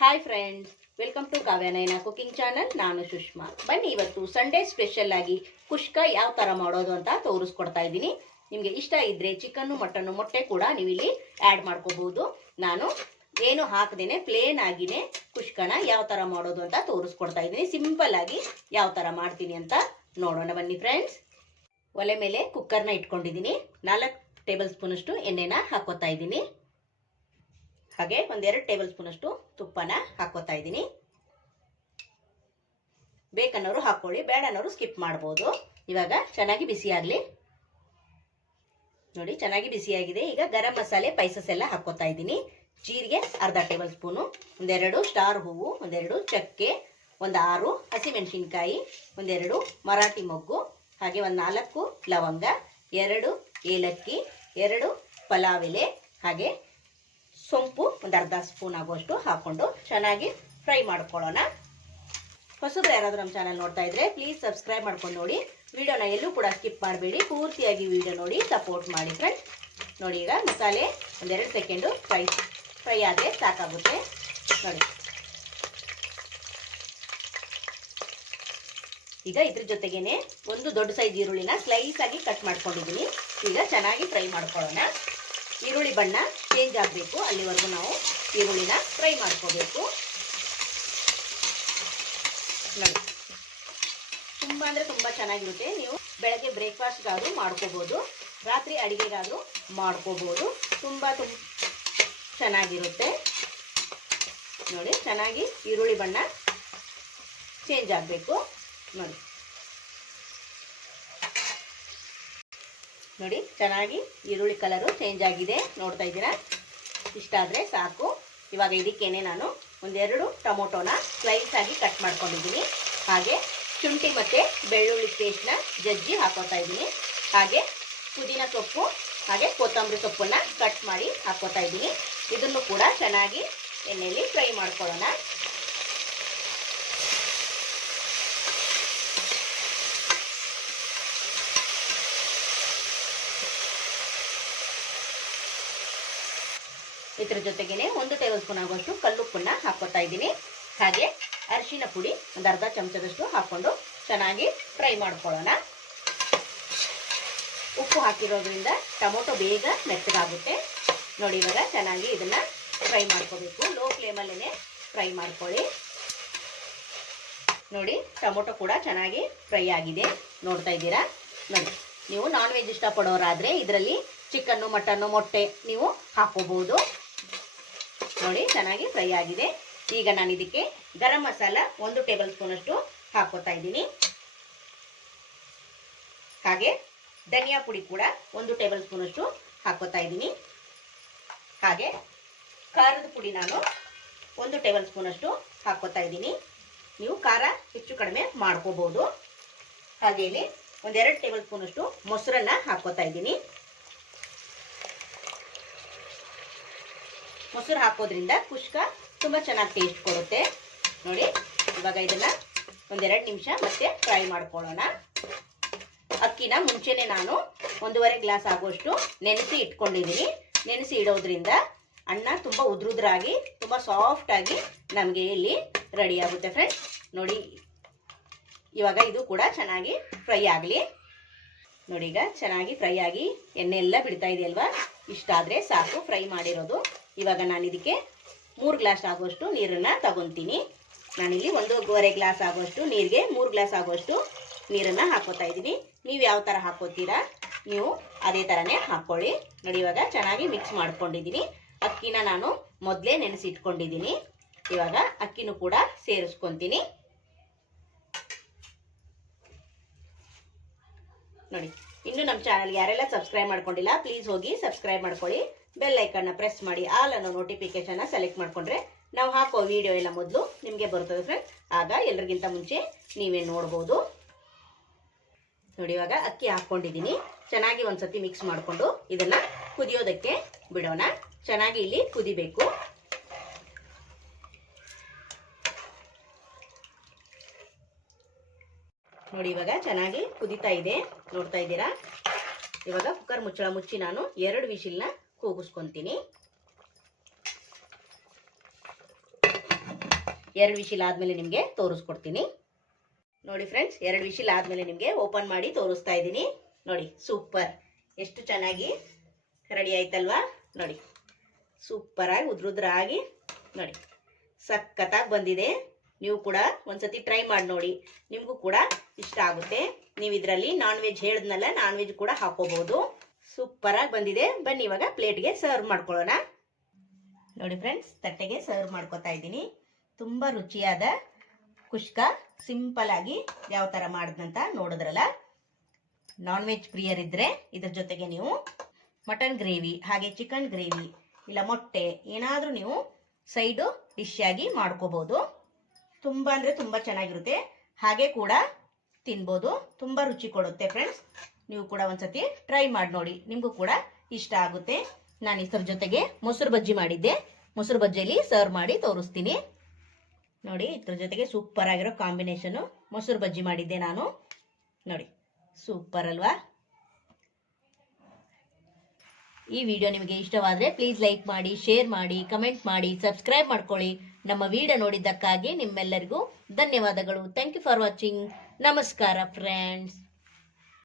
Hi friends, welcome to Kavya Nayana cooking channel. ನಾನು ಸುಷ್ಮಾ. ಬನ್ನಿ, ಇವತ್ತು ಸಂಡೇ ಸ್ಪೆಷಲ್ ಆಗಿ ಕುಷ್ಕ ಯಾವ ಥರ ಮಾಡೋದು ಅಂತ ತೋರಿಸ್ಕೊಡ್ತಾ ಇದ್ದೀನಿ. ನಿಮಗೆ ಇಷ್ಟ ಇದ್ದರೆ ಚಿಕನ್ನು, ಮಟನ್ನು, ಮೊಟ್ಟೆ ಕೂಡ ನೀವು ಇಲ್ಲಿ ಆ್ಯಡ್ ಮಾಡ್ಕೋಬಹುದು. ನಾನು ಏನು ಹಾಕದೇನೆ ಪ್ಲೇನ್ ಆಗಿನೇ ಕುಷ್ಕನ ಯಾವ ಥರ ಮಾಡೋದು ಅಂತ ತೋರಿಸ್ಕೊಡ್ತಾ ಇದ್ದೀನಿ. ಸಿಂಪಲ್ ಆಗಿ ಯಾವ ಥರ ಮಾಡ್ತೀನಿ ಅಂತ ನೋಡೋಣ ಬನ್ನಿ ಫ್ರೆಂಡ್ಸ್. ಒಲೆ ಮೇಲೆ ಕುಕ್ಕರ್ನ ಇಟ್ಕೊಂಡಿದ್ದೀನಿ. 4 ಟೇಬಲ್ ಸ್ಪೂನ್ ಅಷ್ಟು ಎಣ್ಣೆನ ಹಾಕೋತಾ ಇದ್ದೀನಿ. ಹಾಗೆ 1-2 ಟೇಬಲ್ ಸ್ಪೂನ್ ಅಷ್ಟು ತುಪ್ಪನ ಹಾಕೋತಾ ಇದ್ದೀನಿ. ಬೇಕನ್ನೋರು ಹಾಕೊಳ್ಳಿ, ಬೇಡನ್ನೋರು ಸ್ಕಿಪ್ ಮಾಡ್ಬೋದು. ಇವಾಗ ಚೆನ್ನಾಗಿ ಬಿಸಿ ಆಗಲಿ. ನೋಡಿ, ಚೆನ್ನಾಗಿ ಬಿಸಿಯಾಗಿದೆ. ಈಗ ಗರಂ ಮಸಾಲೆ ಪೈಸಸ್ ಎಲ್ಲ ಹಾಕೋತಾ ಇದ್ದೀನಿ. ಜೀರಿಗೆ ಅರ್ಧ ಟೇಬಲ್ ಸ್ಪೂನು, 1-2 ಸ್ಟಾರ್ ಹೂವು, 1-2 ಚಕ್ಕೆ, 6 ಹಸಿಮೆಣಸಿನ್ಕಾಯಿ, 1-2 ಮರಾಠಿ ಮೊಗ್ಗು, ಹಾಗೆ 4 ಲವಂಗ, 2 ಏಲಕ್ಕಿ, 2 ಪಲಾವ್ ಎಲೆ, ಹಾಗೆ ಸೊಂಪು ಅರ್ಧ ಸ್ಪೂನ್ ಆಗುವಷ್ಟು ಹಾಕೊಂಡು ಚೆನ್ನಾಗಿ ಫ್ರೈ ಮಾಡ್ಕೊಳ್ಳೋಣ. ಹೊಸಬ್ರು ಯಾರಾದರೂ ನಮ್ಮ ಚಾನಲ್ ನೋಡ್ತಾ ಇದ್ರೆ ಪ್ಲೀಸ್ ಸಬ್ಸ್ಕ್ರೈಬ್ ಮಾಡ್ಕೊಂಡು ನೋಡಿ. ವಿಡಿಯೋನ ಎಲ್ಲೂ ಕೂಡ ಸ್ಕಿಪ್ ಮಾಡಬೇಡಿ, ಪೂರ್ತಿಯಾಗಿ ವಿಡಿಯೋ ನೋಡಿ ಸಪೋರ್ಟ್ ಮಾಡಿ ಫ್ರೆಂಡ್ಸ್. ನೋಡಿ, ಈಗ ಮಸಾಲೆ 1-2 ಸೆಕೆಂಡು ಫ್ರೈ ಆದರೆ ಸಾಕಾಗುತ್ತೆ. ನೋಡಿ, ಈಗ ಇದ್ರ ಜೊತೆಗೇನೆ 1 ದೊಡ್ಡ ಸೈಜ್ ಈರುಳ್ಳಿನ ಸ್ಲೈಸ್ ಆಗಿ ಕಟ್ ಮಾಡ್ಕೊಂಡಿದ್ದೀನಿ. ಈಗ ಚೆನ್ನಾಗಿ ಫ್ರೈ ಮಾಡ್ಕೊಳ್ಳೋಣ. ಈರುಳ್ಳಿ ಬಣ್ಣ ಚೇಂಜ್ ಆಗಬೇಕು, ಅಲ್ಲಿವರೆಗೂ ನಾವು ಈರುಳ್ಳಿನ ಫ್ರೈ ಮಾಡ್ಕೋಬೇಕು. ನೋಡಿ, ತುಂಬ ಅಂದರೆ ತುಂಬ ಚೆನ್ನಾಗಿರುತ್ತೆ. ನೀವು ಬೆಳಗ್ಗೆ ಬ್ರೇಕ್ಫಾಸ್ಟ್ಗಾದರೂ ಮಾಡ್ಕೋಬೋದು, ರಾತ್ರಿ ಅಡುಗೆಗಾದರೂ ಮಾಡ್ಕೋಬೋದು. ತುಂಬ ಚೆನ್ನಾಗಿರುತ್ತೆ. ನೋಡಿ, ಚೆನ್ನಾಗಿ ಈರುಳ್ಳಿ ಬಣ್ಣ ಚೇಂಜ್ ಆಗಬೇಕು. ನೋಡಿ, ಚೆನ್ನಾಗಿ ಈರುಳ್ಳಿ ಕಲರು ಚೇಂಜ್ ಆಗಿದೆ, ನೋಡ್ತಾ ಇದ್ದೀರಾ. ಇಷ್ಟ ಆದರೆ ಸಾಕು. ಇವಾಗ ಇದಕ್ಕೇನೆ ನಾನು 1-2 ಟೊಮೊಟೊನ ಸ್ಲೈಸ್ ಆಗಿ ಕಟ್ ಮಾಡ್ಕೊಂಡಿದ್ದೀನಿ. ಹಾಗೆ ಶುಂಠಿ ಮತ್ತು ಬೆಳ್ಳುಳ್ಳಿ ಪೇಸ್ಟ್ನ ಜಜ್ಜಿ ಹಾಕೋತಾ ಇದ್ದೀನಿ. ಹಾಗೆ ಪುದೀನ ಸೊಪ್ಪು, ಹಾಗೆ ಕೊತ್ತಂಬರಿ ಸೊಪ್ಪನ್ನು ಕಟ್ ಮಾಡಿ ಹಾಕೋತಾ ಇದ್ದೀನಿ. ಇದನ್ನು ಕೂಡ ಚೆನ್ನಾಗಿ ಎಣ್ಣೆಯಲ್ಲಿ ಫ್ರೈ ಮಾಡ್ಕೊಳ್ಳೋಣ. ಇದ್ರ ಜೊತೆಗೇನೆ 1 ಟೇಬಲ್ ಸ್ಪೂನ್ ಆಗುವಷ್ಟು ಕಲ್ಲುಪ್ಪನ್ನ ಹಾಕೋತಾ ಇದ್ದೀನಿ. ಹಾಗೆ ಅರಿಶಿನ ಪುಡಿ 1 ಅರ್ಧ ಚಮಚದಷ್ಟು ಹಾಕೊಂಡು ಚೆನ್ನಾಗಿ ಫ್ರೈ ಮಾಡ್ಕೊಳ್ಳೋಣ. ಉಪ್ಪು ಹಾಕಿರೋದ್ರಿಂದ ಟೊಮೊಟೊ ಬೇಗ ಮೆತ್ತಗಾಗುತ್ತೆ. ನೋಡಿ, ಇವಾಗ ಚೆನ್ನಾಗಿ ಇದನ್ನ ಫ್ರೈ ಮಾಡ್ಕೋಬೇಕು. ಲೋ ಫ್ಲೇಮಲ್ಲೇ ಫ್ರೈ ಮಾಡ್ಕೊಳ್ಳಿ. ನೋಡಿ, ಟೊಮೊಟೊ ಕೂಡ ಚೆನ್ನಾಗಿ ಫ್ರೈ ಆಗಿದೆ, ನೋಡ್ತಾ ಇದ್ದೀರಾ. ನೋಡಿ, ನೀವು ನಾನ್ ವೆಜ್ ಇಷ್ಟಪಡೋರಾದರೆ ಇದರಲ್ಲಿ ಚಿಕನ್ನು, ಮಟನ್ನು, ಮೊಟ್ಟೆ ನೀವು ಹಾಕೋಬಹುದು. ನೋಡಿ, ಚೆನ್ನಾಗಿ ಫ್ರೈ ಆಗಿದೆ. ಈಗ ನಾನು ಇದಕ್ಕೆ ಗರಂ ಮಸಾಲ 1 ಟೇಬಲ್ ಸ್ಪೂನ್ ಅಷ್ಟು ಹಾಕೋತಾ ಇದ್ದೀನಿ. ಹಾಗೆ ಧನಿಯಾ ಪುಡಿ ಕೂಡ 1 ಟೇಬಲ್ ಸ್ಪೂನ್ ಅಷ್ಟು ಹಾಕೋತಾ ಇದ್ದೀನಿ. ಹಾಗೆ ಖಾರದ ಪುಡಿ ನಾನು 1 ಟೇಬಲ್ ಸ್ಪೂನ್ ಅಷ್ಟು ಹಾಕೋತಾ ಇದ್ದೀನಿ. ನೀವು ಖಾರ ಹೆಚ್ಚು ಕಡಿಮೆ ಮಾಡ್ಕೋಬಹುದು. ಹಾಗೆ ಇಲ್ಲಿ 1-2 ಟೇಬಲ್ ಸ್ಪೂನ್ ಅಷ್ಟು ಮೊಸರನ್ನ ಹಾಕೋತಾ ಇದ್ದೀನಿ. ಮೊಸರು ಹಾಕೋದ್ರಿಂದ ಕುಷ್ಕ ತುಂಬ ಚೆನ್ನಾಗಿ ಟೇಸ್ಟ್ ಕೊಡುತ್ತೆ. ನೋಡಿ, ಇವಾಗ ಇದನ್ನ 1-2 ನಿಮಿಷ ಮತ್ತೆ ಫ್ರೈ ಮಾಡ್ಕೊಳ್ಳೋಣ. ಅಕ್ಕಿನ ಮುಂಚೆನೆ ನಾನು 1.5 ಗ್ಲಾಸ್ ಆಗುವಷ್ಟು ನೆನೆಸಿ ಇಟ್ಕೊಂಡಿದ್ದೀನಿ. ನೆನೆಸಿ ಇಡೋದ್ರಿಂದ ಅನ್ನ ತುಂಬ ಉದ್ರುದ್ರಾಗಿ ತುಂಬ ಸಾಫ್ಟ್ ಆಗಿ ನಮಗೆ ಇಲ್ಲಿ ರೆಡಿ ಆಗುತ್ತೆ ಫ್ರೆಂಡ್ಸ್. ನೋಡಿ, ಇವಾಗ ಇದು ಕೂಡ ಚೆನ್ನಾಗಿ ಫ್ರೈ ಆಗಲಿ. ನೋಡಿ, ಈಗ ಚೆನ್ನಾಗಿ ಫ್ರೈ ಆಗಿ ಎಣ್ಣೆ ಎಲ್ಲ ಬಿಡ್ತಾ ಇದೆಯಲ್ವಾ, ಇಷ್ಟ ಆದರೆ ಸಾಕು ಫ್ರೈ ಮಾಡಿರೋದು. ಇವಾಗ ನಾನು ಇದಕ್ಕೆ 3 ಗ್ಲಾಸ್ ಆಗುವಷ್ಟು ನೀರನ್ನು ತಗೊತೀನಿ. ನಾನಿಲ್ಲಿ 1.5 ಗ್ಲಾಸ್ ಆಗುವಷ್ಟು ನೀರಿಗೆ 3 ಗ್ಲಾಸ್ ಆಗುವಷ್ಟು ನೀರನ್ನು ಹಾಕೋತಾ ಇದ್ದೀನಿ. ನೀವು ಯಾವ ಥರ ಹಾಕೋತೀರಾ ನೀವು ಅದೇ ಥರನೇ ಹಾಕ್ಕೊಳ್ಳಿ. ನೋಡಿ, ಇವಾಗ ಚೆನ್ನಾಗಿ ಮಿಕ್ಸ್ ಮಾಡ್ಕೊಂಡಿದ್ದೀನಿ. ಅಕ್ಕಿನ ನಾನು ಮೊದಲೇ ನೆನೆಸಿಟ್ಕೊಂಡಿದ್ದೀನಿ. ಇವಾಗ ಅಕ್ಕಿನೂ ಕೂಡ ಸೇರಿಸ್ಕೊತೀನಿ. ನೋಡಿ, ಇನ್ನು ನಮ್ಮ ಚಾನಲ್ ಯಾರೆಲ್ಲ ಸಬ್ಸ್ಕ್ರೈಬ್ ಮಾಡ್ಕೊಂಡಿಲ್ಲ ಪ್ಲೀಸ್ ಹೋಗಿ ಸಬ್ಸ್ಕ್ರೈಬ್ ಮಾಡ್ಕೊಳ್ಳಿ. ಬೆಲ್ ಐಕನ್ನ ಪ್ರೆಸ್ ಮಾಡಿ ಆಲ್ ಅನ್ನೋ ನೋಟಿಫಿಕೇಶನ್ನ ಸೆಲೆಕ್ಟ್ ಮಾಡ್ಕೊಂಡ್ರೆ ನಾವು ಹಾಕೋ ವಿಡಿಯೋ ಎಲ್ಲ ಮೊದಲು ನಿಮಗೆ ಬರ್ತದೆ ಫ್ರೆಂಡ್ಸ್. ಆಗ ಎಲ್ಲರಿಗಿಂತ ಮುಂಚೆ ನೀವೇ ನೋಡ್ಬೋದು. ನೋಡಿ, ಇವಾಗ ಅಕ್ಕಿ ಹಾಕ್ಕೊಂಡಿದ್ದೀನಿ. ಚೆನ್ನಾಗಿ ಒಂದ್ಸತಿ ಮಿಕ್ಸ್ ಮಾಡಿಕೊಂಡು ಇದನ್ನ ಕುದಿಯೋದಕ್ಕೆ ಬಿಡೋಣ. ಚೆನ್ನಾಗಿ ಇಲ್ಲಿ ಕುದಿಬೇಕು. ನೋಡಿ, ಇವಾಗ ಚೆನ್ನಾಗಿ ಕುದಿತಾ ಇದೆ, ನೋಡ್ತಾ ಇದ್ದೀರಾ. ಇವಾಗ ಕುಕ್ಕರ್ ಮುಚ್ಚಳ ಮುಚ್ಚಿ ನಾನು 2 ವಿಶಿಲ್ನ ಕೂಗಿಸ್ಕೊಂತೀನಿ. 2 ವಿಶಿಲ್ ಆದಮೇಲೆ ನಿಮಗೆ ತೋರಿಸ್ಕೊಡ್ತೀನಿ. ನೋಡಿ ಫ್ರೆಂಡ್ಸ್, 2 ವಿಶಿಲ್ ಆದಮೇಲೆ ನಿಮಗೆ ಓಪನ್ ಮಾಡಿ ತೋರಿಸ್ತಾ ಇದ್ದೀನಿ. ನೋಡಿ ಸೂಪರ್, ಎಷ್ಟು ಚೆನ್ನಾಗಿ ರೆಡಿ ಆಯ್ತಲ್ವಾ. ನೋಡಿ ಸೂಪರಾಗಿ ಉದ್ರುದ್ರಾಗಿ ನೋಡಿ ಸಖತ್ತಾಗಿ ಬಂದಿದೆ. ನೀವು ಕೂಡ ಒಂದ್ಸತಿ ಟ್ರೈ ಮಾಡಿ ನೋಡಿ, ನಿಮಗೂ ಕೂಡ ಇಷ್ಟ ಆಗುತ್ತೆ. ನೀವು ಇದರಲ್ಲಿ ನಾನ್ ವೆಜ್ ಹೇಳಿದ್ನಲ್ಲ, ನಾನ್ ವೆಜ್ ಕೂಡ ಹಾಕೋಬಹುದು. ಸೂಪರಾಗಿ ಬಂದಿದೆ. ಬನ್ನಿ ಇವಾಗ ಪ್ಲೇಟ್ಗೆ ಸರ್ವ್ ಮಾಡ್ಕೊಳ್ಳೋಣ. ನೋಡಿ ಫ್ರೆಂಡ್ಸ್, ತಟ್ಟೆಗೆ ಸರ್ವ್ ಮಾಡ್ಕೊತಾ ಇದ್ದೀನಿ. ತುಂಬ ರುಚಿಯಾದ ಕುಷ್ಕ ಸಿಂಪಲ್ ಆಗಿ ಯಾವ ಥರ ಮಾಡಿದ್ನಂತ ನೋಡಿದ್ರಲ್ಲ. ನಾನ್ ವೆಜ್ ಪ್ರಿಯರಿದ್ದರೆ ಇದ್ರ ಜೊತೆಗೆ ನೀವು ಮಟನ್ ಗ್ರೇವಿ, ಹಾಗೆ ಚಿಕನ್ ಗ್ರೇವಿ, ಇಲ್ಲ ಮೊಟ್ಟೆ ಏನಾದರೂ ನೀವು ಸೈಡು ಡಿಶ್ ಆಗಿ ಮಾಡ್ಕೋಬೋದು. ತುಂಬ ಅಂದರೆ ತುಂಬ ಚೆನ್ನಾಗಿರುತ್ತೆ. ಹಾಗೆ ಕೂಡ ತಿನ್ಬೋದು, ತುಂಬ ರುಚಿ ಕೊಡುತ್ತೆ ಫ್ರೆಂಡ್ಸ್. ನೀವು ಕೂಡ ಒಂದ್ಸತಿ ಟ್ರೈ ಮಾಡಿ ನೋಡಿ, ನಿಮಗೂ ಕೂಡ ಇಷ್ಟ ಆಗುತ್ತೆ. ನಾನು ಇದ್ರ ಜೊತೆಗೆ ಮೊಸರು ಬಜ್ಜಿ ಮಾಡಿದ್ದೆ. ಮೊಸರು ಬಜ್ಜಿಯಲ್ಲಿ ಸರ್ವ್ ಮಾಡಿ ತೋರಿಸ್ತೀನಿ. ನೋಡಿ ಇದ್ರ ಜೊತೆಗೆ ಸೂಪರ್ ಆಗಿರೋ ಕಾಂಬಿನೇಷನು ಮೊಸರು ಬಜ್ಜಿ ಮಾಡಿದ್ದೆ ನಾನು. ನೋಡಿ ಸೂಪರ್ ಅಲ್ವಾ. ಈ ವಿಡಿಯೋ ನಿಮಗೆ ಇಷ್ಟವಾದರೆ ಪ್ಲೀಸ್ ಲೈಕ್ ಮಾಡಿ, ಶೇರ್ ಮಾಡಿ, ಕಮೆಂಟ್ ಮಾಡಿ, ಸಬ್ಸ್ಕ್ರೈಬ್ ಮಾಡ್ಕೊಳ್ಳಿ. ನಮ್ಮ ವಿಡಿಯೋ ನೋಡಿದ್ದಕ್ಕಾಗಿ ನಿಮ್ಮೆಲ್ಲರಿಗೂ ಧನ್ಯವಾದಗಳು. Thank you for watching. ನಮಸ್ಕಾರ ಫ್ರೆಂಡ್ಸ್.